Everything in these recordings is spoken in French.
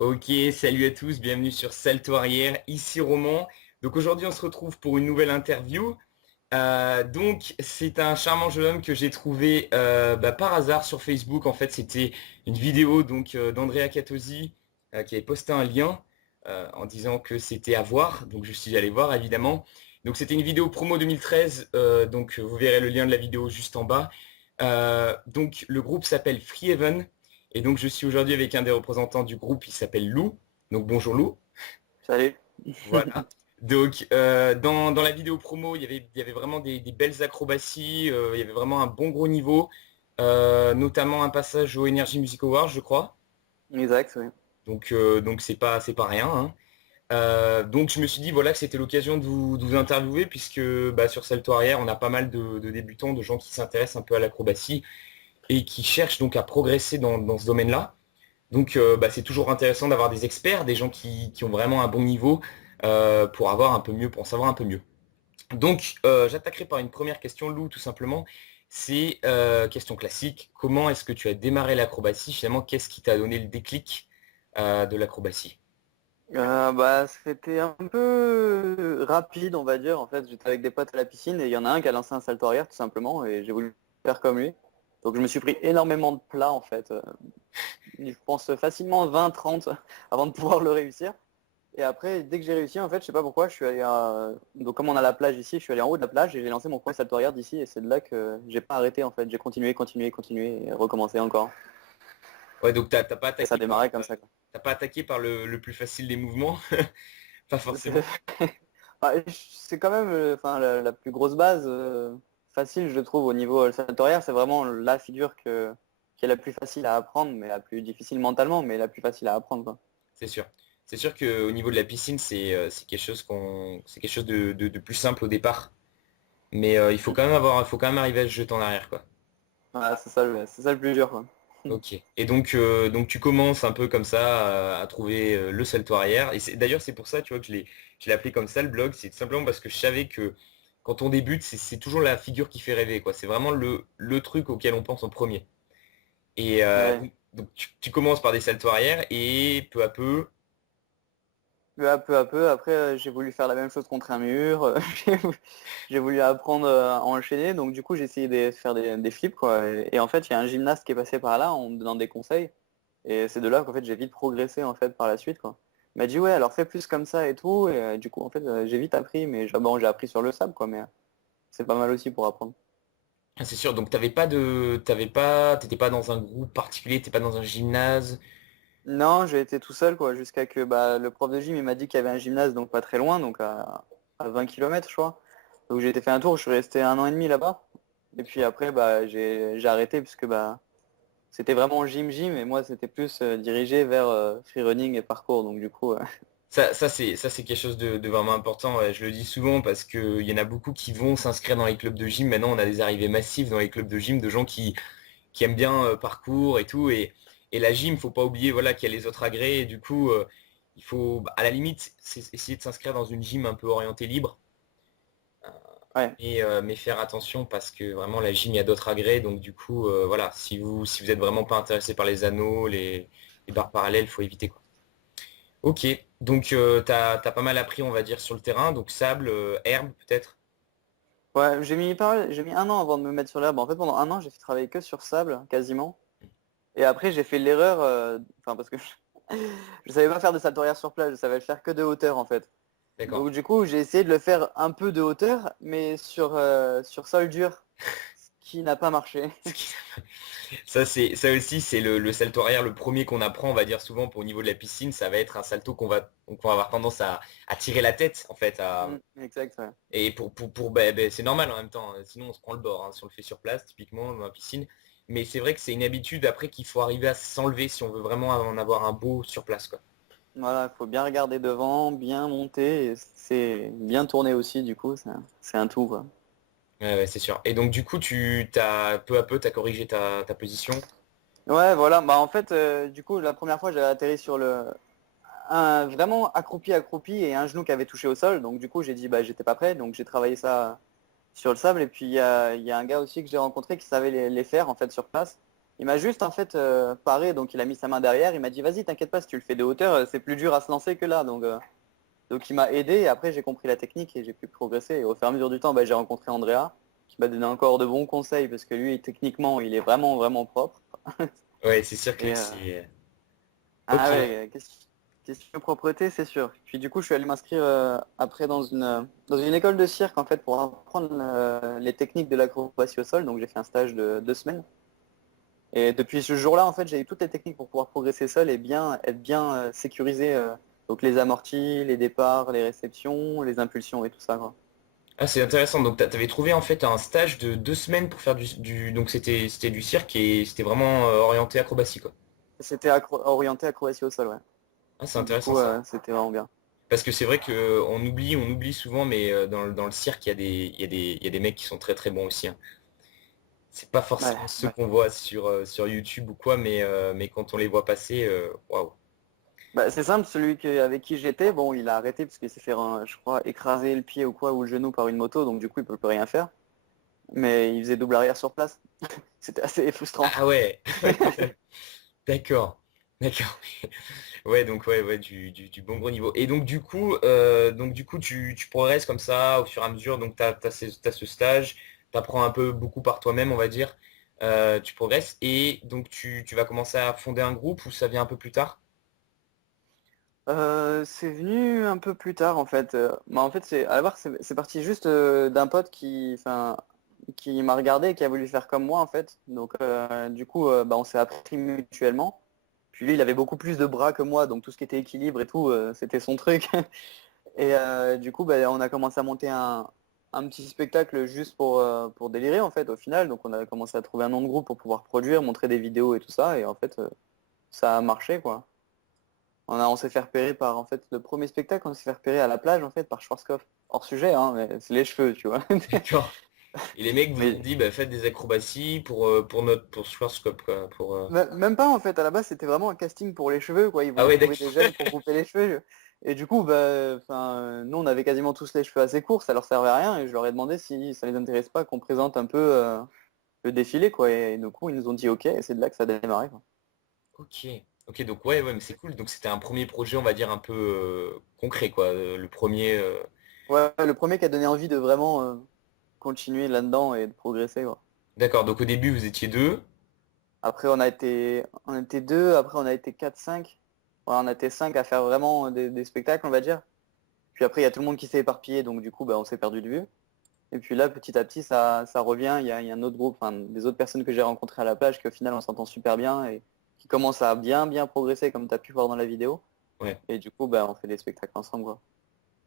Ok, salut à tous, bienvenue sur Salto Arrière, ici Roman. Donc aujourd'hui on se retrouve pour une nouvelle interview. Donc c'est un charmant jeune homme que j'ai trouvé par hasard sur Facebook. En fait c'était une vidéo d'Andrea Catosi qui avait posté un lien en disant que c'était à voir. Donc je suis allé voir évidemment. Donc c'était une vidéo promo 2013, donc vous verrez le lien de la vidéo juste en bas. Donc le groupe s'appelle Free Heaven. Et donc je suis aujourd'hui avec un des représentants du groupe, il s'appelle Lou. Donc bonjour Lou. Salut. Voilà. Donc dans la vidéo promo, il y avait vraiment des belles acrobaties, il y avait vraiment un bon gros niveau, notamment un passage au Energy Music Awards, je crois. Exact, oui. Donc c'est pas rien, hein. Donc je me suis dit voilà que c'était l'occasion de vous interviewer puisque sur Salto Arrière on a pas mal de débutants, de gens qui s'intéressent un peu à l'acrobatie et qui cherchent donc à progresser dans ce domaine-là. Donc c'est toujours intéressant d'avoir des experts, des gens qui ont vraiment un bon niveau pour avoir un peu mieux, pour en savoir un peu mieux. Donc j'attaquerai par une première question, Lou, tout simplement. C'est question classique. Comment est-ce que tu as démarré l'acrobatie? Finalement, qu'est-ce qui t'a donné le déclic de l'acrobatie? C'était un peu rapide, on va dire. En fait, j'étais avec des potes à la piscine et il y en a un qui a lancé un salto arrière, tout simplement, et j'ai voulu faire comme lui. Donc je me suis pris énormément de plats, en fait. Je pense facilement 20-30 avant de pouvoir le réussir. Et après, dès que j'ai réussi, en fait, je sais pas pourquoi, je suis allé donc comme on a la plage ici, je suis allé en haut de la plage et j'ai lancé mon premier salto arrière d'ici et c'est de là que j'ai pas arrêté, en fait. J'ai continué, continué, continué et recommencé encore. Ouais, donc t'as pas Et ça a attaqué par, démarré comme ça, quoi. t'as pas attaqué par le plus facile des mouvements? Pas forcément. C'est quand même enfin, la plus grosse base facile, je trouve, au niveau salto arrière. C'est vraiment la figure qui est la plus facile à apprendre, mais la plus difficile mentalement, mais la plus facile à apprendre, quoi. C'est sûr. C'est sûr qu'au niveau de la piscine, c'est c'est quelque chose de plus simple au départ. Mais il faut quand même arriver à se jeter en arrière, quoi. Voilà, c'est ça le plus dur, quoi. Ok. Et donc tu commences un peu comme ça à trouver le salto arrière. Et d'ailleurs c'est pour ça, tu vois, que je l'ai appelé comme ça le blog. C'est tout simplement parce que je savais que quand on débute, c'est toujours la figure qui fait rêver, quoi. C'est vraiment le truc auquel on pense en premier. Et Ouais. donc tu commences par des saltos arrière et peu à peu. Peu à peu, après, j'ai voulu faire la même chose contre un mur. J'ai voulu apprendre à enchaîner. Donc, du coup, j'ai essayé de faire des flips, quoi. Et en fait, il y a un gymnaste qui est passé par là en me donnant des conseils. Et c'est de là qu'en fait, j'ai vite progressé, en fait, par la suite, quoi. Il m'a dit, ouais, alors fais plus comme ça et tout. Et du coup, en fait, j'ai vite appris. Mais bon, j'ai appris sur le sable, quoi. Mais c'est pas mal aussi pour apprendre. Ah, c'est sûr, donc t'étais pas dans un groupe particulier, t'étais pas dans un gymnase. Non, j'ai été tout seul, quoi. Jusqu'à que le prof de gym, il m'a dit qu'il y avait un gymnase, donc pas très loin, donc à 20 kilomètres, je crois. Donc j'ai été fait un tour, je suis resté un an et demi là-bas. Et puis après, j'ai arrêté puisque c'était vraiment gym et moi c'était plus dirigé vers free running et parcours. Donc du coup, Ça c'est quelque chose de vraiment important. Ouais. Je le dis souvent parce que il y en a beaucoup qui vont s'inscrire dans les clubs de gym. Maintenant, on a des arrivées massives dans les clubs de gym de gens qui aiment bien parcours et tout. Et la gym, faut pas oublier voilà qu'il y a les autres agrès. Et du coup, il faut à la limite essayer de s'inscrire dans une gym un peu orientée libre. ouais. Mais faire attention parce que vraiment la gym, il y a d'autres agrès. Donc du coup, voilà, si vous êtes vraiment pas intéressé par les anneaux, les barres parallèles, faut éviter quoi. Ok, donc t'as pas mal appris, on va dire, sur le terrain, donc sable, herbe peut-être. Ouais, j'ai mis un an avant de me mettre sur l'herbe. En fait, pendant un an, j'ai fait travailler que sur sable, quasiment. Et après, j'ai fait l'erreur, enfin parce que je savais pas faire de salto arrière sur plage, je savais le faire que de hauteur en fait. D'accord. Donc du coup, j'ai essayé de le faire un peu de hauteur, mais sur sol dur, ce qui n'a pas marché. Ça aussi, c'est le salto arrière, le premier qu'on apprend, on va dire souvent pour au niveau de la piscine, ça va être un salto qu'on va avoir tendance à tirer la tête en fait. Exact, ouais. Et c'est normal en même temps, sinon on se prend le bord, hein, si on le fait sur place, typiquement dans la piscine. Mais c'est vrai que c'est une habitude après qu'il faut arriver à s'enlever si on veut vraiment en avoir un beau sur place, quoi. Voilà, il faut bien regarder devant, bien monter, et c'est bien tourner aussi, du coup, c'est un tout, quoi. Ouais, ouais, c'est sûr. Et donc du coup, peu à peu, t'as corrigé ta position. Ouais, voilà, en fait, du coup, la première fois, j'avais atterri sur vraiment accroupi, accroupi, et un genou qui avait touché au sol, donc du coup, j'ai dit, j'étais pas prêt, donc j'ai travaillé ça sur le sable, et puis il y a un gars aussi que j'ai rencontré qui savait les faire, en fait, sur place, Il m'a juste en fait paré, donc il a mis sa main derrière, il m'a dit vas-y t'inquiète pas, si tu le fais de hauteur, c'est plus dur à se lancer que là. Donc il m'a aidé et après j'ai compris la technique et j'ai pu progresser. Et au fur et à mesure du temps, bah, j'ai rencontré Andrea qui m'a donné encore de bons conseils parce que lui techniquement il est vraiment vraiment propre. Ouais, c'est sûr que Et c'est... ah Ok. ouais, question de propreté c'est sûr. Puis du coup je suis allé m'inscrire après dans une école de cirque en fait pour apprendre les techniques de l'acrobatie au sol. Donc j'ai fait un stage de 2 semaines. Et depuis ce jour-là, en fait, j'ai eu toutes les techniques pour pouvoir progresser seul et bien être bien sécurisé. Donc les amortis, les départs, les réceptions, les impulsions et tout ça, quoi. Ah, c'est intéressant. Donc, t'avais trouvé en fait un stage de 2 semaines pour faire donc c'était du cirque et c'était vraiment orienté acrobatie, quoi. C'était orienté acrobatie au sol, ouais. Ah, c'est Du intéressant coup, ça. c'était vraiment bien. Parce que c'est vrai que on oublie souvent, mais dans le cirque, il y a des mecs qui sont très très bons aussi, hein. C'est pas Ouais, forcément ceux ouais. qu'on voit sur YouTube ou quoi, mais quand on les voit passer, waouh. Bah, c'est simple, avec qui j'étais, bon, il a arrêté parce qu'il s'est fait, je crois, écraser le pied ou quoi, ou le genou par une moto, donc du coup, il peut plus rien faire. Mais il faisait double arrière sur place. C'était assez frustrant. Ah ouais, d'accord, d'accord. Ouais, donc ouais, du bon gros niveau. Et donc du coup, tu progresses comme ça au fur et à mesure. Donc t'as ce stage, t'apprends un peu beaucoup par toi-même, on va dire. Tu progresses et donc tu vas commencer à fonder un groupe ou ça vient un peu plus tard? C'est venu un peu plus tard en fait. Bah, en fait, à la base, c'est parti juste d'un pote qui m'a regardé et qui a voulu faire comme moi en fait. Donc du coup, bah, on s'est appris mutuellement. Puis lui, il avait beaucoup plus de bras que moi, donc tout ce qui était équilibre et tout, c'était son truc. Et du coup, bah, on a commencé à monter un petit spectacle juste pour délirer en fait au final. Donc on a commencé à trouver un nom de groupe pour pouvoir produire, montrer des vidéos et tout ça. Et en fait, ça a marché quoi. On s'est fait repérer par, en fait, le premier spectacle, on s'est fait repérer à la plage, en fait, par Schwarzkopf. Hors sujet, hein, mais c'est les cheveux, tu vois. D'accord. Et les mecs vous ont Mais dit, bah, faites des acrobaties pour Schwarzkopf, quoi. même pas, en fait, à la base, c'était vraiment un casting pour les cheveux, quoi. Ils Ah voulaient ouais, trouver d'accord. des jeunes pour couper les cheveux. Et du coup, bah, nous, on avait quasiment tous les cheveux assez courts, ça leur servait à rien. Et je leur ai demandé si ça les intéresse pas qu'on présente un peu le défilé, quoi. Et du coup, ils nous ont dit OK, et c'est de là que ça a démarré, quoi. Ok. Ok, donc ouais, mais c'est cool. Donc c'était un premier projet, on va dire, un peu concret, quoi. Le premier. Ouais, le premier qui a donné envie de vraiment continuer là-dedans et de progresser, quoi. D'accord, donc au début vous étiez deux. Après, on était deux, après on a été quatre, cinq. Ouais, on a été cinq à faire vraiment des spectacles, on va dire. Puis après, il y a tout le monde qui s'est éparpillé, donc du coup, bah, on s'est perdu de vue. Et puis là, petit à petit, ça revient. Il y a un autre groupe, enfin, des autres personnes que j'ai rencontrées à la plage, qu'au final, on s'entend super bien et qui commencent à bien, bien progresser, comme tu as pu voir dans la vidéo. Ouais. Et du coup, bah, on fait des spectacles ensemble, quoi.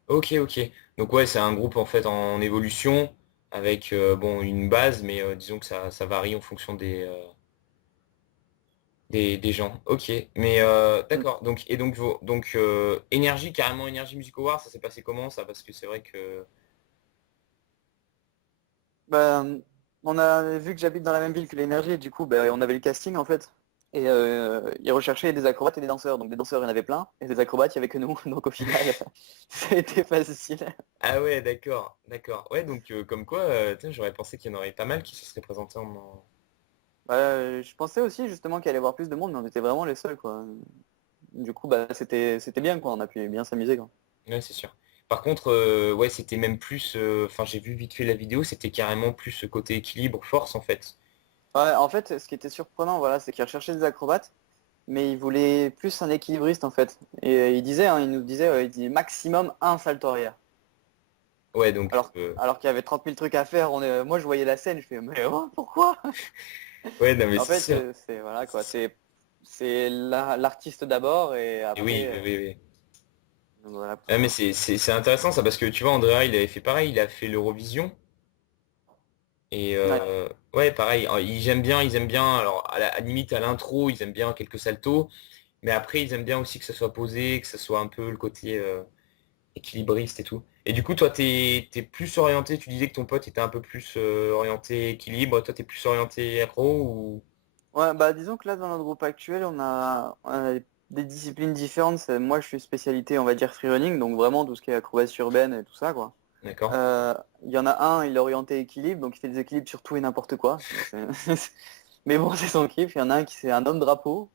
Ok, ok. Donc ouais, c'est un groupe en fait en évolution avec bon une base, mais disons que ça varie en fonction des gens. Ok. Mais Mm. d'accord. Donc énergie, carrément énergie Music Awards, ça s'est passé comment ça? Parce que c'est vrai que. Bah, on a vu que j'habite dans la même ville que l'énergie, et du coup, bah, on avait le casting en fait. Et ils recherchaient des acrobates et des danseurs. Donc des danseurs, il y en avait plein, et des acrobates, il y avait que nous. Donc au final, ça a été facile. Ah ouais, d'accord, d'accord. Ouais, donc comme quoi, tiens, j'aurais pensé qu'il y en aurait pas mal qui se seraient présentés en. Bah, je pensais aussi justement qu'il allait y avoir plus de monde, mais on était vraiment les seuls, quoi. Du coup, bah, c'était bien, quoi. On a pu bien s'amuser, quoi. Ouais, c'est sûr. Par contre, ouais, c'était même plus. Enfin, j'ai vu vite fait la vidéo, c'était carrément plus ce côté équilibre, force en fait. Ouais, en fait, ce qui était surprenant, voilà, c'est qu'ils recherchaient des acrobates, mais ils voulaient plus un équilibriste, en fait. Et il nous disait, il dit maximum un salto arrière. Ouais, donc. Alors qu'il y avait 30 000 trucs à faire, moi je voyais la scène, je fais mais oh, pourquoi? Ouais, non, mais En c'est fait, sûr. c'est voilà quoi, c'est l'artiste d'abord et Et oui, après oui, oui, oui. voilà Ah, mais quoi. c'est intéressant ça parce que tu vois, Andrea, il avait fait pareil, il a fait l'Eurovision. Et Ouais. ouais, pareil, ils aiment bien, alors à limite à l'intro, ils aiment bien quelques saltos, mais après ils aiment bien aussi que ça soit posé, que ça soit un peu le côté équilibriste et tout. Et du coup, toi, t'es plus orienté, tu disais que ton pote était un peu plus orienté équilibre, toi, t'es plus orienté accro ou... Ouais, bah disons que là dans notre groupe actuel, on a des disciplines différentes. Moi je suis spécialité, on va dire freerunning, donc vraiment tout ce qui est acrobatie urbaine et tout ça quoi. D'accord? Il y en a un, il est orienté équilibre, donc il fait des équilibres sur tout et n'importe quoi. Mais bon, c'est son kiff. Il y en a un qui c'est un homme drapeau.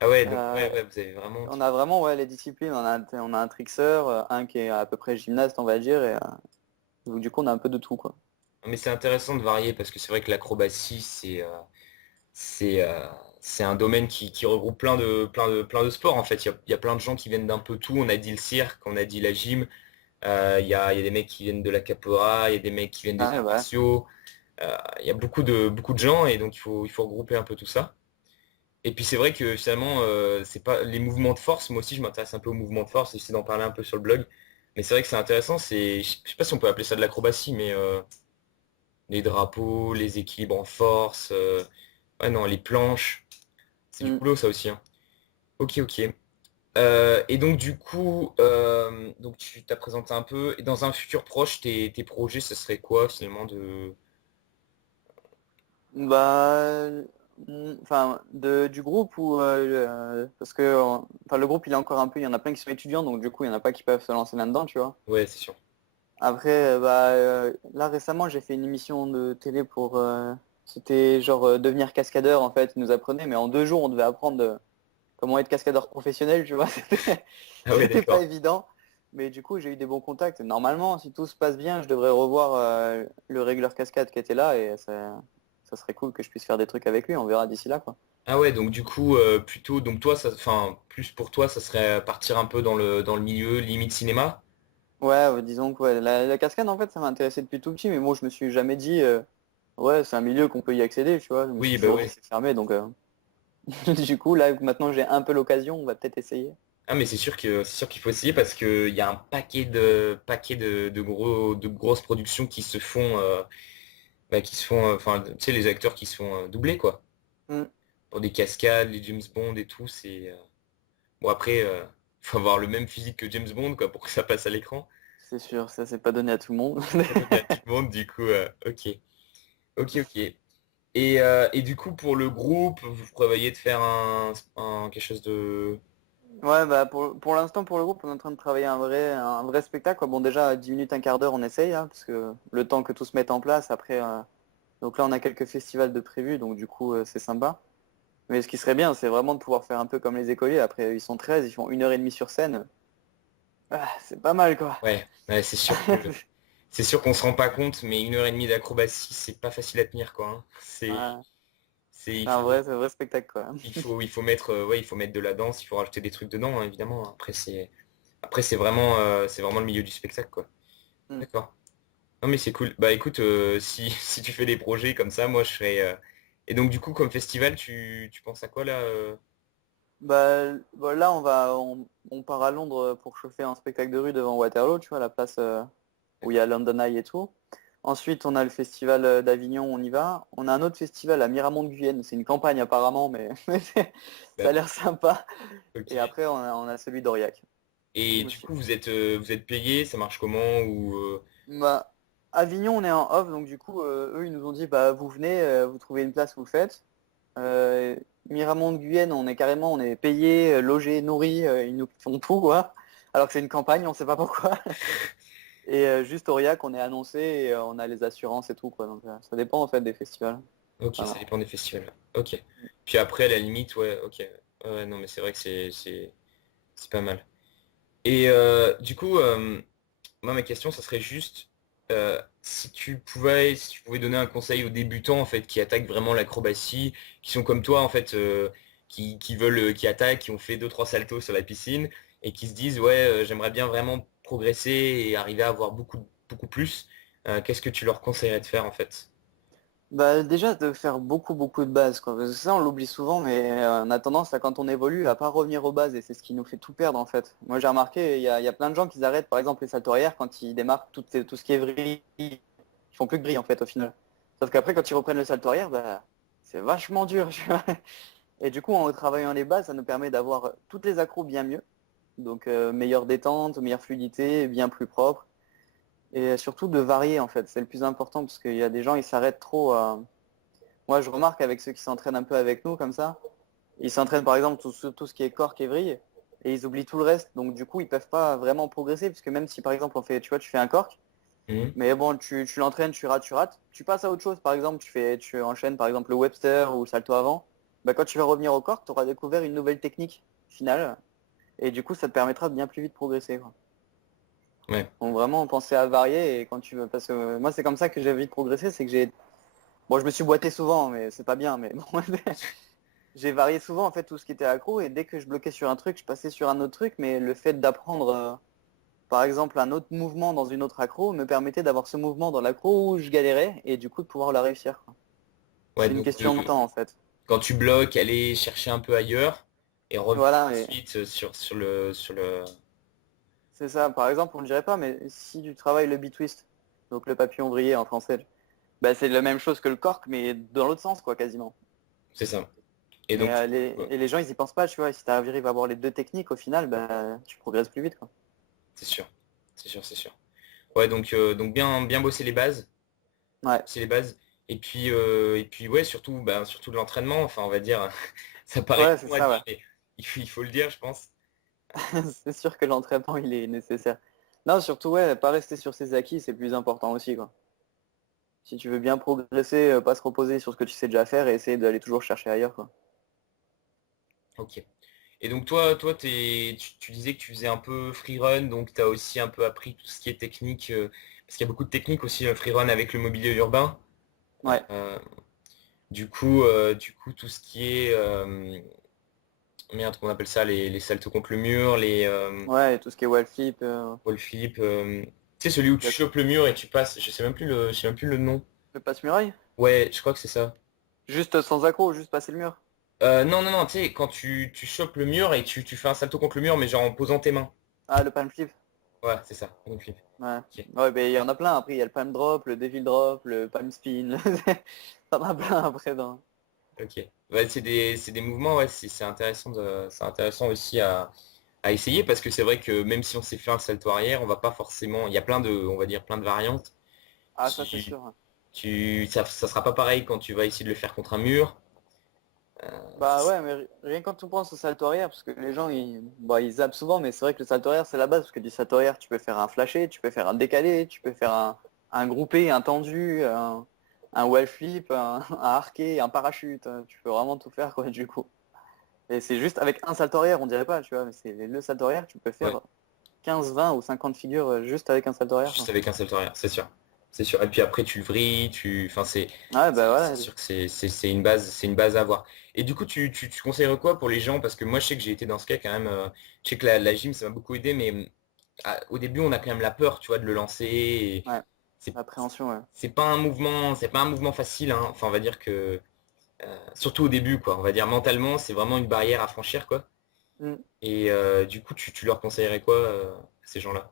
Ah ouais, donc Euh, ouais, vous avez vraiment... on a vraiment ouais, les disciplines. On a un trickseur, un qui est à peu près gymnaste, on va dire. Donc, du coup, on a un peu de tout, quoi. Mais c'est intéressant de varier parce que c'est vrai que l'acrobatie, c'est, euh, c'est un domaine qui regroupe plein de sports en fait. Il y a plein de gens qui viennent d'un peu tout. On a dit le cirque, on a dit la gym. Il y a des mecs qui viennent de la capoeira, il y a des mecs qui viennent des Ah, arts ouais. martiaux. Il y a beaucoup de gens et donc il faut regrouper un peu tout ça. Et puis c'est vrai que finalement, c'est pas les mouvements de force. Moi aussi, je m'intéresse un peu aux mouvements de force. J'essaie d'en parler un peu sur le blog. Mais c'est vrai que c'est intéressant. Je sais pas si on peut appeler ça de l'acrobatie, mais les drapeaux, les équilibres en force, ouais non, les planches, c'est du Mm. boulot ça aussi, hein. Ok, ok. Et donc du coup, donc tu t'as présenté un peu. Et dans un futur proche, tes projets, ce serait quoi finalement de... Bah, enfin, du groupe ou parce que enfin, le groupe il est encore un peu, il y en a plein qui sont étudiants, donc du coup il y en a pas qui peuvent se lancer là-dedans, tu vois. Ouais, c'est sûr. Après, là récemment j'ai fait une émission de télé pour, c'était genre devenir cascadeur en fait, ils nous apprenaient, mais en 2 jours on devait apprendre comment être cascadeur professionnel, tu vois. Ah ouais, C'était pas d'accord. évident, mais du coup j'ai eu des bons contacts. Normalement, si tout se passe bien, je devrais revoir le réguleur cascade qui était là et ça serait cool que je puisse faire des trucs avec lui. On verra d'ici là, quoi. Ah ouais, donc du coup, plutôt, donc toi, ça, enfin, plus pour toi, ça serait partir un peu dans le milieu limite cinéma. Ouais, disons que ouais, la cascade, en fait, ça m'a intéressé depuis tout petit, mais moi, je me suis jamais dit, ouais, c'est un milieu qu'on peut y accéder, tu vois. Je me suis Oui, bah toujours dit, ouais. c'est fermé, donc du coup, là, maintenant, j'ai un peu l'occasion, on va peut-être essayer. Ah mais c'est sûr qu'il faut essayer parce que il y a un paquet de grosses productions qui se font qui se font enfin tu sais les acteurs qui se font doubler quoi. Hmm, Pour des cascades, les James Bond et tout, c'est bon après faut avoir le même physique que James Bond quoi pour que ça passe à l'écran. c'est sûr, ça, c'est pas donné à tout le monde. C'est pas donné à tout le monde du coup OK. OK. Et du coup pour le groupe, vous prévoyez de faire quelque chose de Ouais, bah, pour l'instant, pour le groupe, on est en train de travailler un vrai spectacle, quoi. Bon, déjà, 10 minutes, un quart d'heure, on essaye, hein, parce que le temps que tout se mette en place, après, donc là, on a quelques festivals de prévus, donc du coup, c'est sympa. Mais ce qui serait bien, c'est vraiment de pouvoir faire un peu comme les écoliers. Après, ils sont 13, ils font 1h30 sur scène. Ah, c'est pas mal, quoi. ouais, c'est sûr qu'on se rend pas compte, mais une heure et demie d'acrobatie, c'est pas facile à tenir, quoi, hein. Ouais, C'est, c'est un vrai spectacle, quoi. il faut mettre, ouais, il faut mettre de la danse, il faut rajouter des trucs dedans, hein, évidemment. Après, c'est vraiment le milieu du spectacle, quoi. Hmm. D'accord. Non, mais c'est cool. Bah, écoute, si, si tu fais des projets comme ça, moi, je serais, et donc, du coup, comme festival, tu penses à quoi, là, Là, on part à Londres pour chauffer un spectacle de rue devant Waterloo, tu vois, la place où il y a London Eye et tout. Ensuite, on a le festival d'Avignon, on y va. On a un autre festival à Miramont de Guyenne. C'est une campagne apparemment, mais ça a bah, l'air sympa. Et ok. après, on a celui d'Aurillac Et du aussi. coup, vous êtes payé, ça marche comment, ou, Bah, Avignon, on est en off, donc du coup, eux, ils nous ont dit, bah, vous venez, vous trouvez une place, vous le faites. Euh, Miramont de Guyenne, on est payé, logé, nourri, ils nous font tout, quoi. Alors que c'est une campagne, on sait pas pourquoi. Et juste Aurillac, on est annoncé et on a les assurances et tout, quoi. Donc ça dépend en fait des festivals. Ok, ça Vraiment. dépend des festivals. Ok. Puis après, à la limite, ouais, ok. Ouais, non, mais c'est vrai que c'est pas mal. Et du coup, moi, ma question, ça serait juste si tu pouvais donner un conseil aux débutants en fait qui attaquent vraiment l'acrobatie, qui sont comme toi en fait, qui veulent, qui attaquent, qui ont fait deux trois saltos sur la piscine et qui se disent ouais, j'aimerais bien vraiment progresser et arriver à avoir beaucoup plus. Qu'est-ce que tu leur conseillerais de faire en fait? Bah, déjà de faire beaucoup de bases, quoi. Parce que ça, on l'oublie souvent, mais on a tendance à, quand on évolue, à pas revenir aux bases et c'est ce qui nous fait tout perdre en fait. Moi, j'ai remarqué, il y a plein de gens qui arrêtent, par exemple, les saltos arrière quand ils démarrent tout ce qui est vrille. Ils font plus de vrille en fait au final. Sauf qu'après, quand ils reprennent le salto arrière, bah, c'est vachement dur, tu vois. Et du coup, en travaillant les bases, ça nous permet d'avoir toutes les accros bien mieux. Donc, meilleure détente, meilleure fluidité, bien plus propre. Et surtout de varier, en fait. C'est le plus important parce qu'il y a des gens, ils s'arrêtent trop à... Moi, je remarque avec ceux qui s'entraînent un peu avec nous, comme ça, ils s'entraînent par exemple tout ce qui est corps, et vrille, et ils oublient tout le reste. Donc, du coup, ils peuvent pas vraiment progresser parce que même si, par exemple, tu vois, tu fais un cork, Mhm. Mais bon, tu l'entraînes, tu rates. Tu passes à autre chose. Par exemple, tu enchaînes par exemple le Webster ou le salto avant. Bah, quand tu vas revenir au corps, tu auras découvert une nouvelle technique finale. Et du coup, ça te permettra de bien plus vite progresser, quoi. Ouais. Donc vraiment penser à varier et quand tu veux. Parce que moi, c'est comme ça que j'ai vite progressé, c'est que j'ai. Bon, je me suis boité souvent, mais c'est pas bien. Mais bon, j'ai varié souvent en fait tout ce qui était accro et dès que je bloquais sur un truc, je passais sur un autre truc. Mais le fait d'apprendre, par exemple, un autre mouvement dans une autre accro me permettait d'avoir ce mouvement dans l'accro où je galérais et du coup de pouvoir la réussir, quoi. Ouais, C'est une donc question de temps en fait. quand tu bloques, aller chercher un peu ailleurs et revenir Voilà, et ensuite sur le. c'est ça. Par exemple, on ne dirait pas, mais si tu travailles le B-twist, donc le papillon vrillé en français, bah, c'est la même chose que le cork, mais dans l'autre sens, quoi, quasiment. C'est ça. Et Et, donc, ouais, et les gens, ils y pensent pas, tu vois. Et si tu arrives à avoir les deux techniques, au final, bah, tu progresses plus vite, quoi. c'est sûr. C'est sûr, c'est sûr. Ouais, donc bien bosser les bases. Ouais, C'est les bases. Et puis ouais, surtout de l'entraînement, enfin on va dire, ça paraît ouais, c'est con à ça, dire, ouais. mais il faut le dire, je pense. C'est sûr que l'entraînement, il est nécessaire. Non, surtout, ouais, pas rester sur ses acquis, c'est plus important aussi, quoi. Si tu veux bien progresser, pas se reposer sur ce que tu sais déjà faire et essayer d'aller toujours chercher ailleurs, quoi. Ok. Et donc toi tu disais que tu faisais un peu freerun, donc tu as aussi un peu appris tout ce qui est technique, parce qu'il y a beaucoup de techniques aussi freerun avec le mobilier urbain. Ouais, Euh, du coup, tout ce qui est, merde, comment on appelle ça, les saltos contre le mur, les ouais, et tout ce qui est wall flip, wall flip, tu sais celui où tu chopes le mur et tu passes, je sais même plus le nom. le passe-muraille. Ouais, je crois que c'est ça. Juste sans accro, juste passer le mur. Non, non, non, tu sais, quand tu chopes le mur et tu fais un salto contre le mur, mais genre en posant tes mains. Ah, le palm flip. Ouais, c'est ça. Donc, flip. Ouais. Ok. Ouais, ben il y en a plein. Après, il y a le palm drop, le devil drop, le palm spin. T'en as plein après dans. Ok. Ouais, c'est des mouvements, ouais, c'est intéressant aussi à essayer parce que c'est vrai que même si on sait faire le salto arrière, on va pas forcément. Il y a on va dire, plein de variantes. Ah, ça c'est Tu, sûr. ça sera pas pareil quand tu vas essayer de le faire contre un mur. Bah ouais, mais rien quand on pense au salto arrière, parce que les gens ils zappent souvent, mais c'est vrai que le salto arrière c'est la base, parce que du salto arrière tu peux faire un flashé, tu peux faire un décalé, tu peux faire un groupé, un tendu, un wall flip, un arqué, un parachute, tu peux vraiment tout faire quoi du coup. Et c'est juste avec un salto arrière, on dirait pas, tu vois, mais c'est le salto arrière, tu peux Ouais, faire 15, 20 ou 50 figures juste avec un salto arrière, juste quoi. avec un salto arrière, c'est sûr. C'est sûr. Et puis après tu le vrilles, enfin Ouais, c'est bah c'est voilà. sûr que c'est une base à avoir. Et du coup tu conseillerais quoi pour les gens? Parce que moi je sais que j'ai été dans ce cas quand même. Je sais que la gym ça m'a beaucoup aidé, mais au début on a quand même la peur, tu vois, de le lancer. Et Ouais, c'est l'appréhension, ouais. c'est pas un mouvement facile, hein. Enfin on va dire que surtout au début quoi. On va dire mentalement c'est vraiment une barrière à franchir quoi. Mm. Et du coup tu leur conseillerais quoi à ces gens-là?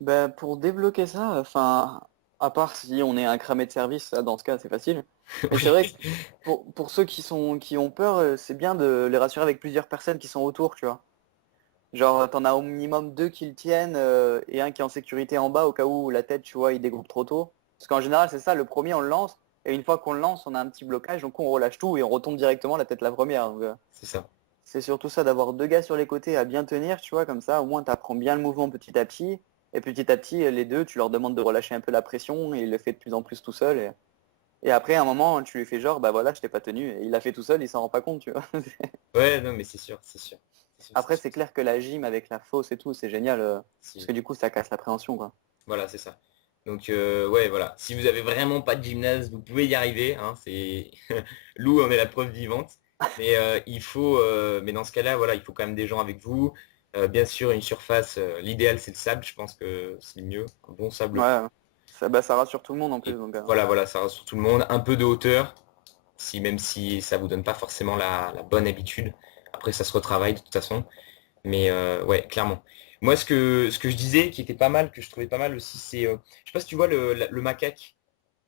Bah, pour débloquer ça, enfin, à part si on est un cramé de service, ça, dans ce cas, c'est facile. Mais c'est Oui. vrai que pour ceux qui ont peur, c'est bien de les rassurer avec plusieurs personnes qui sont autour, tu vois. Genre, t'en as au minimum deux qui le tiennent et un qui est en sécurité en bas au cas où la tête, tu vois, il dégroupe trop tôt. Parce qu'en général, c'est ça, le premier, on le lance, et une fois qu'on le lance, on a un petit blocage, donc on relâche tout et on retombe directement la tête la première. Donc, C'est ça. c'est surtout ça, d'avoir deux gars sur les côtés à bien tenir, tu vois, comme ça, au moins tu apprends bien le mouvement petit à petit. Et petit à petit, les deux, tu leur demandes de relâcher un peu la pression et il le fait de plus en plus tout seul. Et après, à un moment, tu lui fais genre, bah voilà, je t'ai pas tenu. Et il l'a fait tout seul, il s'en rend pas compte, tu vois. Ouais, non mais c'est sûr, c'est sûr. C'est sûr, c'est Après, sûr. c'est clair que la gym avec la fosse et tout, c'est génial. Parce Si. que du coup, ça casse l'appréhension, quoi. Voilà, c'est ça. Donc ouais, voilà. Si vous avez vraiment pas de gymnase, vous pouvez y arriver, hein, c'est Lou en est la preuve vivante. Mais mais dans ce cas-là, voilà, il faut quand même des gens avec vous. Bien sûr, une surface. L'idéal, c'est le sable. Je pense que c'est le mieux. Un bon sable Ouais, plat. ça, bah, ça rassure tout le monde en plus. Et Donc, voilà, voilà, ça rassure tout le monde. Un peu de hauteur, même si ça vous donne pas forcément la bonne habitude. Après, ça se retravaille de toute façon. Mais ouais, clairement. Moi, ce que je disais, qui était pas mal, que je trouvais pas mal aussi, c'est, je sais pas si tu vois le macaque,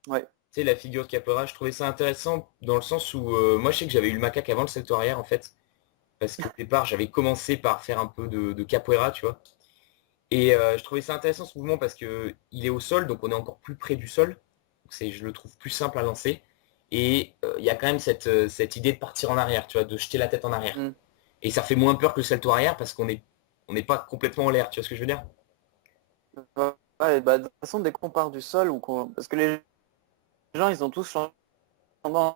ouais. tu sais, la figure de Capera, je trouvais ça intéressant dans le sens où, moi, je sais que j'avais eu le macaque avant le salto arrière, en fait, parce qu'au départ, j'avais commencé par faire un peu de capoeira, tu vois. Et je trouvais ça intéressant ce mouvement parce que il est au sol, donc on est encore plus près du sol. Donc je le trouve plus simple à lancer. Et il y a quand même cette idée de partir en arrière, tu vois, de jeter la tête en arrière. Hmm. Et ça fait moins peur que le salto arrière parce qu'on n'est pas complètement en l'air, tu vois ce que je veux dire? Ouais, bah, de toute façon, dès qu'on part du sol, parce que les gens, ils ont tous tendance,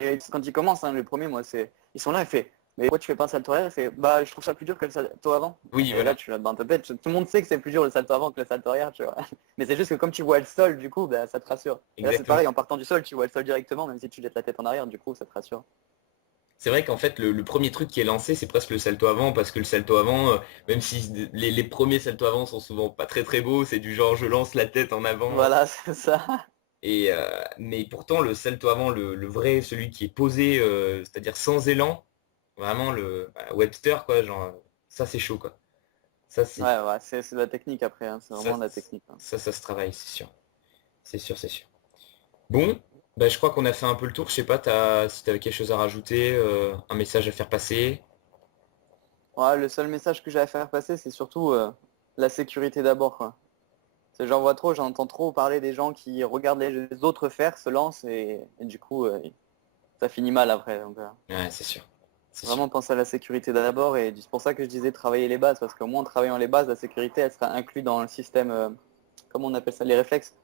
et quand ils commencent, hein, les premiers, moi, ils sont là, ils font, mais pourquoi tu fais pas un salto arrière? Il fait, bah, je trouve ça plus dur que le salto avant. Oui, Et là, voilà, tu l'as dans ta tête, tout le monde sait que c'est plus dur le salto avant que le salto arrière, tu vois. Mais c'est juste que comme tu vois le sol, du coup, bah, ça te rassure. Et là, c'est exactement. pareil, en partant du sol, tu vois le sol directement, même si tu jettes la tête en arrière, du coup, ça te rassure. C'est vrai qu'en fait, le premier truc qui est lancé, c'est presque le salto avant, parce que le salto avant, même si les premiers saltos avant sont souvent pas très très beaux, c'est du genre je lance la tête en avant. Voilà, c'est ça. Mais pourtant, le salto avant, le vrai, celui qui est posé, c'est-à-dire sans élan, vraiment le Webster, quoi, genre, ça c'est chaud, quoi. Ça, c'est, Ouais, ouais, c'est de la technique après, hein, c'est ça, vraiment de la technique, hein. ça se travaille, c'est sûr. C'est sûr, c'est sûr. Bon, bah, je crois qu'on a fait un peu le tour. Je sais pas, si tu avais quelque chose à rajouter, un message à faire passer. Ouais, le seul message que j'ai à faire passer, c'est surtout la sécurité d'abord, quoi. J'en vois trop, j'entends trop parler des gens qui regardent les autres faire, se lancent et du coup, ça finit mal après. Donc, Ouais, c'est sûr. C'est sûr. vraiment penser à la sécurité d'abord et c'est pour ça que je disais travailler les bases, parce qu'au moins en travaillant les bases, la sécurité, elle sera inclue dans le système, comment on appelle ça, les réflexes.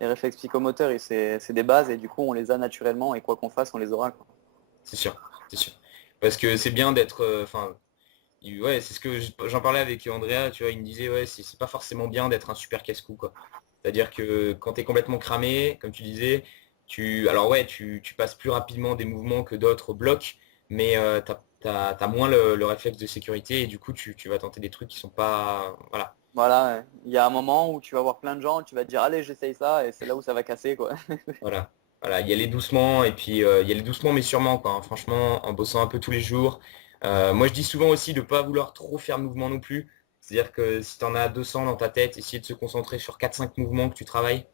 Les réflexes psychomoteurs, et c'est des bases et du coup, on les a naturellement et quoi qu'on fasse, on les aura, quoi. C'est sûr. C'est sûr. Parce que c'est bien d'être. Enfin, ouais, c'est ce que j'en parlais avec Andrea, tu vois, il me disait, ouais, c'est pas forcément bien d'être un super casse-cou, quoi. C'est-à-dire que quand tu es complètement cramé, comme tu disais, alors ouais, tu passes plus rapidement des mouvements que d'autres blocs, mais t'as moins le réflexe de sécurité et du coup, tu vas tenter des trucs qui sont pas. Voilà. Voilà, ouais. Il y a un moment où tu vas voir plein de gens, tu vas te dire, allez, j'essaye ça, et c'est là où ça va casser, quoi. Voilà. Voilà, y aller doucement et puis y aller doucement mais sûrement quoi, hein. Franchement, en bossant un peu tous les jours. Moi je dis souvent aussi de pas vouloir trop faire de mouvements non plus. C'est-à-dire que si tu en as 200 dans ta tête, essayer de se concentrer sur 4-5 mouvements que tu travailles.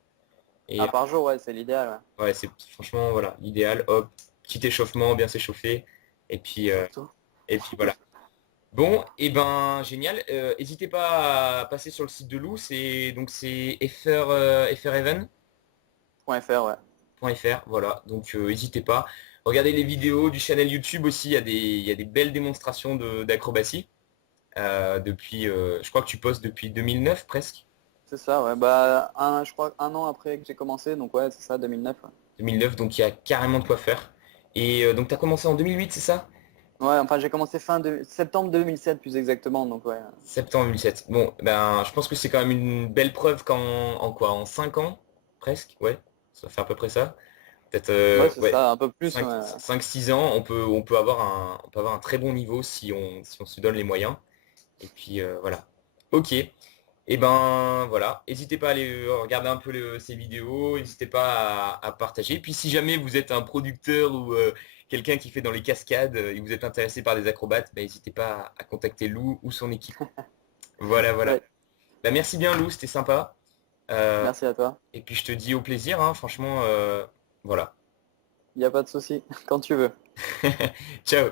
Et Ah, par jour, ouais, c'est l'idéal, ouais. ouais, c'est franchement voilà, l'idéal. Hop, petit échauffement, bien s'échauffer. Et puis, euh, Surtout. et puis voilà. Bon, et ben génial. N'hésitez pas à passer sur le site de Lou, c'est FR, .fr, ouais. .fr, voilà, donc n'hésitez pas. Regardez les vidéos du channel YouTube aussi, il y a des belles démonstrations d'acrobatie. Je crois que tu postes depuis 2009 presque. C'est ça, ouais. Bah, je crois un an après que j'ai commencé, donc ouais, c'est ça, 2009. Ouais, 2009, donc il y a carrément de quoi faire. Et donc tu as commencé en 2008, c'est ça? ouais, enfin, j'ai commencé septembre 2007 plus exactement, donc ouais. Septembre 2007. Bon, ben je pense que c'est quand même une belle preuve en quoi? En 5 ans, presque, ouais, ça fait à peu près ça. Peut-être Ouais, c'est ouais, ça, un peu plus, cinq ouais. 6 ans, on peut avoir un très bon niveau si on se donne les moyens. Et puis voilà. Ok. Et ben voilà. N'hésitez pas à aller regarder un peu ces vidéos. N'hésitez pas à partager. Puis si jamais vous êtes un producteur ou quelqu'un qui fait dans les cascades et vous êtes intéressé par des acrobates, ben, n'hésitez pas à contacter Lou ou son équipe. Voilà, voilà. Ouais, Bah, merci bien Lou, c'était sympa. Euh, merci à toi. et puis je te dis au plaisir, hein, franchement, voilà. Il n'y a pas de souci, quand tu veux. Ciao.